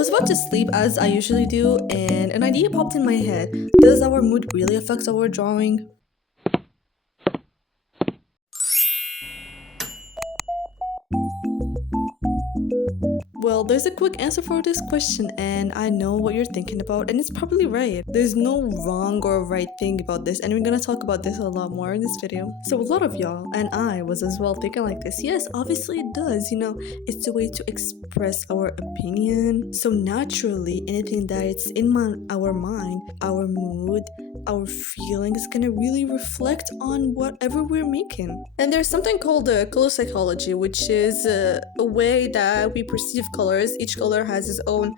was about to sleep as I usually do, and an idea popped in my head. Does our mood really affect our drawing? Well, there's a quick answer for this question, and I know what you're thinking about, and it's probably right. There's no wrong or right thing about this, and we're gonna talk about this a lot more in this video. So, a lot of y'all, and I was as well thinking like this. Yes, obviously it does, it's a way to express our opinion. So, naturally, anything that it's in our mind, our mood, our feeling is gonna really reflect on whatever we're making. And there's something called color psychology, which is a way that we perceive colors. Each color has its own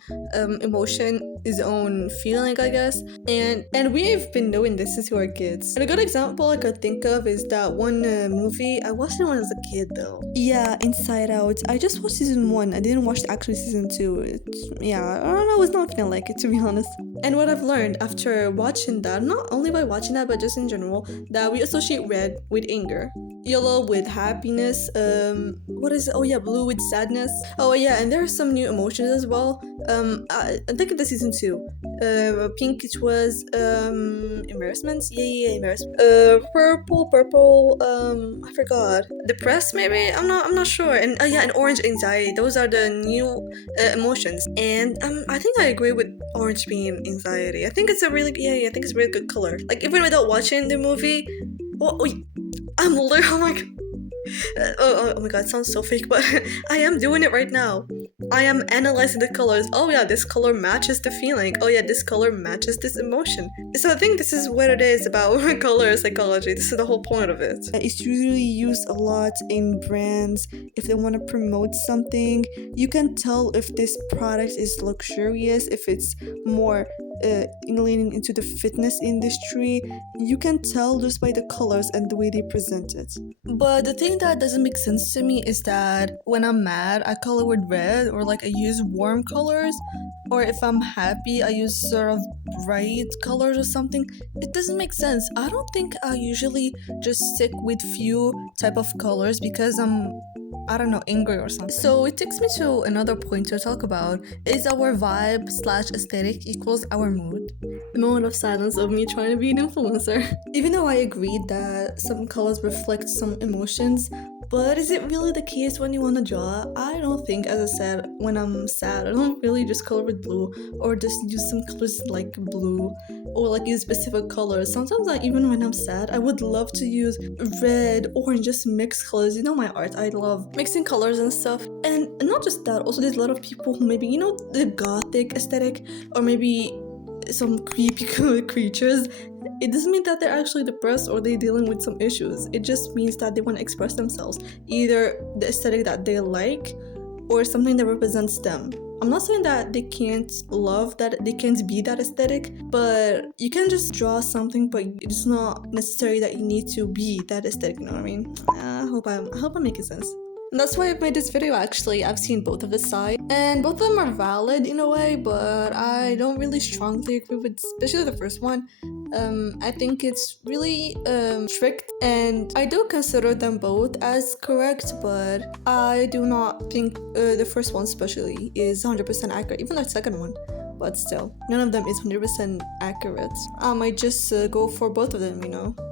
emotion, its own feeling, I guess. And we've been knowing this since we were kids. And a good example I could think of is that one movie. I watched it when I was a kid, though. Yeah, Inside Out. I just watched season 1. I didn't watch actually season 2. I don't know. I was not feeling like it, to be honest. And what I've learned after watching that, not only by watching that, but just in general, that we associate red with anger, yellow with happiness, what is it? Oh yeah, blue with sadness. Oh yeah, and there are some new emotions as well. I think in the season 2. Pink it was embarrassment. Yeah, embarrassment. Purple, I forgot. Depressed maybe? I'm not sure. And and orange, anxiety. Those are the new emotions. And I think I agree with orange being anxiety. I think it's a really I think it's a really good color. Like even without watching the movie. I'm literally, oh my god. Oh my god, it sounds so fake, but I am doing it right now. I am analyzing the colors. Oh yeah, this color matches the feeling. Oh yeah, this color matches this emotion. So I think this is what it is about color psychology. This is the whole point of it. It's usually used a lot in brands. If they want to promote something, you can tell if this product is luxurious, if it's more leaning into the fitness industry. You can tell just by the colors and the way they present it. But the thing that doesn't make sense to me is that when I'm mad, I color with red, or like I use warm colors, or if I'm happy, I use sort of bright colors or something. It doesn't make sense. I don't think I usually just stick with few type of colors because I don't know, angry or something. So it takes me to another point to talk about. Is our vibe / aesthetic equals our mood? A moment of silence of me trying to be an influencer. Even though I agree that some colors reflect some emotions, but is it really the case when you want to draw? I don't think, as I said, when I'm sad, I don't really just color with blue or just use some colors like blue or like use specific colors. Sometimes even when I'm sad, I would love to use red, orange, just mixed colors. You know my art, I love mixing colors and stuff. And not just that, also there's a lot of people who maybe, the gothic aesthetic, or maybe some creepy creatures. It doesn't mean that they're actually depressed or they're dealing with some issues. It just means that they want to express themselves, either the aesthetic that they like or something that represents them. I'm not saying that they can't love that, they can't be that aesthetic, but you can just draw something, but it's not necessary that you need to be that aesthetic, you know what I mean? I hope I'm making sense. And that's why I've made this video actually. I've seen both of the sides, and both of them are valid in a way, but I don't really strongly agree with especially the first one. I think it's really strict, and I do consider them both as correct, but I do not think the first one especially is 100% accurate, even the second one. But still, none of them is 100% accurate. I might just go for both of them,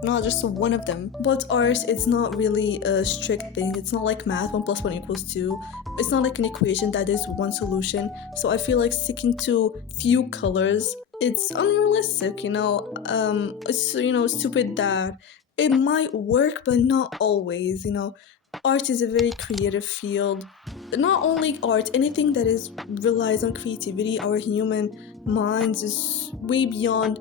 not just one of them. But art, it's not really a strict thing. It's not like math, 1 + 1 = 2. It's not like an equation that is one solution. So I feel like sticking to few colors, it's unrealistic, it's stupid that it might work, but not always, Art is a very creative field. Not only art, anything that relies on creativity, our human minds is way beyond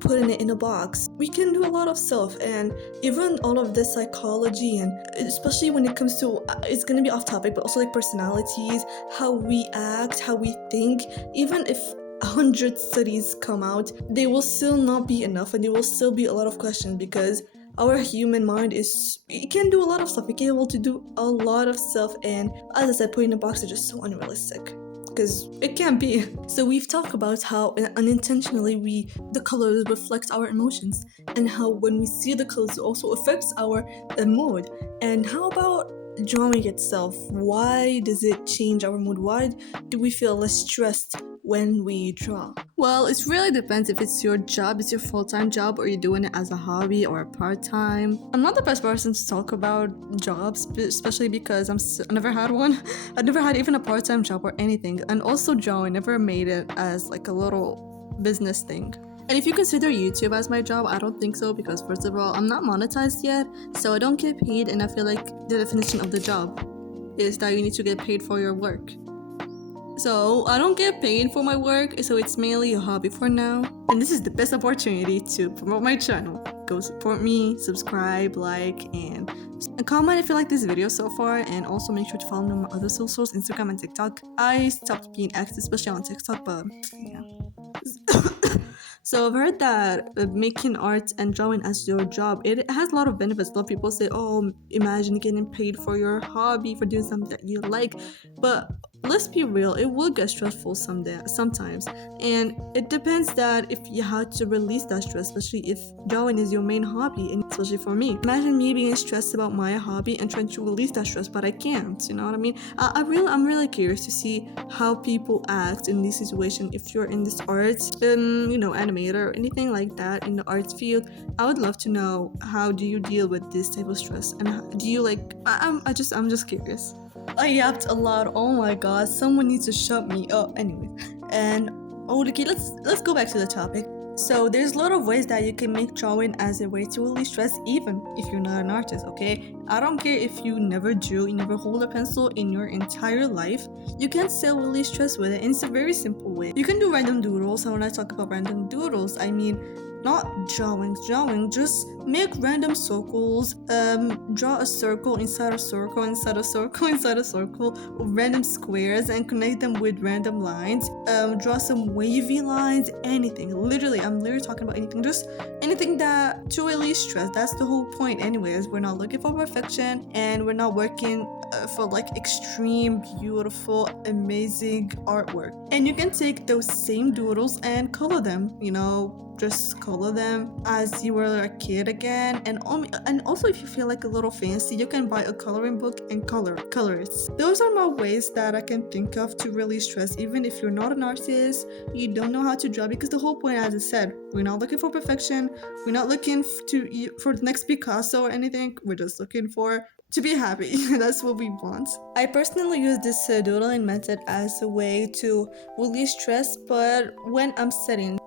putting it in a box. We can do a lot of stuff, and even all of the psychology, and especially when it comes to, it's gonna be off topic, but also like personalities, how we act, how we think. Even if 100 studies come out, they will still not be enough, and there will still be a lot of questions, because our human mind it can do a lot of stuff. It can able to do a lot of stuff, and as I said, putting in a box is just so unrealistic, because it can't be. So we've talked about how unintentionally the colors reflect our emotions, and how when we see the colors it also affects our mood. And how about drawing itself, why does it change our mood? Why do we feel less stressed when we draw? Well, it really depends if it's your job, it's your full-time job, or you're doing it as a hobby or a part-time. I'm not the best person to talk about jobs, especially because I never had one. I never had even a part-time job or anything. And also drawing, never made it as like a little business thing. And if you consider YouTube as my job, I don't think so, because first of all, I'm not monetized yet, so I don't get paid, and I feel like the definition of the job is that you need to get paid for your work. So I don't get paid for my work, so it's mainly a hobby for now. And this is the best opportunity to promote my channel. Go support me, subscribe, like, and comment if you like this video so far, and also make sure to follow me on my other socials, Instagram and TikTok. I stopped being active, especially on TikTok, but yeah. So I've heard that making art and drawing as your job, it has a lot of benefits. A lot of people say, oh, imagine getting paid for your hobby, for doing something that you like. But let's be real, it will get stressful sometimes. And it depends that if you had to release that stress, especially if drawing is your main hobby, and especially for me. Imagine me being stressed about my hobby and trying to release that stress, but I can't, you know what I mean? I'm really curious to see how people act in this situation. If you're in this art, animator or anything like that in the arts field, I would love to know, how do you deal with this type of stress, and how do you I'm just curious. I yapped a lot. Oh my god, someone needs to shut me up. Anyway, and okay, let's go back to the topic. So there's a lot of ways that you can make drawing as a way to release stress, even if you're not an artist, okay? I don't care if you never drew, you never hold a pencil in your entire life, you can still release stress with it, and it's a very simple way. You can do random doodles, and when I talk about random doodles, I mean not drawing, just make random circles, draw a circle inside a circle inside a circle inside a circle, random squares, and connect them with random lines, draw some wavy lines, anything. I'm literally talking about anything, just anything that to release stress. That's the whole point anyways. We're not looking for perfection, and we're not working for like extreme, beautiful, amazing artwork. And you can take those same doodles and color them, just color them as you were a kid again. And also, if you feel like a little fancy, you can buy a coloring book and color it. Those are my ways that I can think of to release stress, even if you're not an artist, you don't know how to draw, because the whole point, as I said, we're not looking for perfection, we're not looking for the next Picasso or anything, we're just looking to be happy. That's what we want. I personally use this doodling method as a way to release stress, but when I'm studying.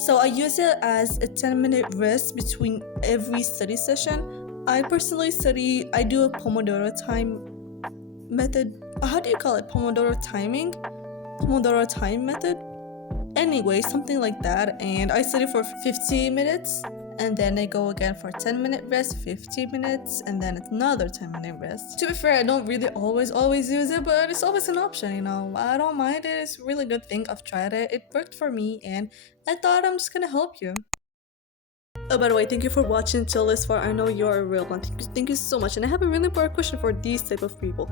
So I use it as a 10-minute rest between every study session. I personally I do a Pomodoro time method. How do you call it? Pomodoro time method? Anyway, something like that. And I study for 50 minutes. And then I go again for 10-minute rest, 15 minutes, and then another 10-minute rest. To be fair, I don't really always use it, but it's always an option, I don't mind it. It's a really good thing. I've tried it. It worked for me, and I thought I'm just gonna help you. Oh, by the way, thank you for watching till this far. I know you're a real one. Thank you so much. And I have a really important question for these type of people.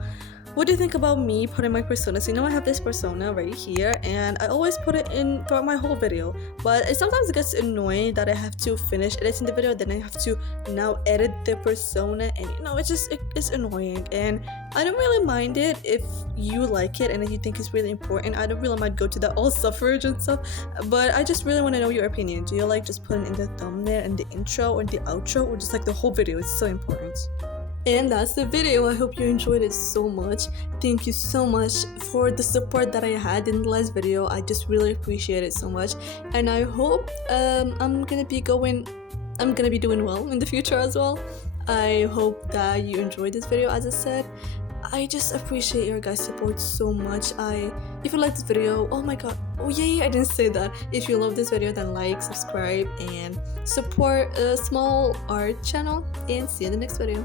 What do you think about me putting my personas? I have this persona right here, and I always put it in throughout my whole video. But it sometimes gets annoying that I have to finish editing the video, then I have to now edit the persona, and it's annoying. And I don't really mind it if you like it and if you think it's really important. I don't really mind go to the all suffrage and stuff, but I just really want to know your opinion. Do you like just putting in the thumbnail and the intro or the outro, or just like the whole video? It's so important. And that's the video. I hope you enjoyed it so much. Thank you so much for the support that I had in the last video. I just really appreciate it so much, and I hope I'm gonna be doing well in the future as well. I hope that you enjoyed this video. As I said, I just appreciate your guys' support so much. If you like this video, oh my god, oh yeah, I didn't say that. If you love this video, then like, subscribe, and support a small art channel, and see you in the next video.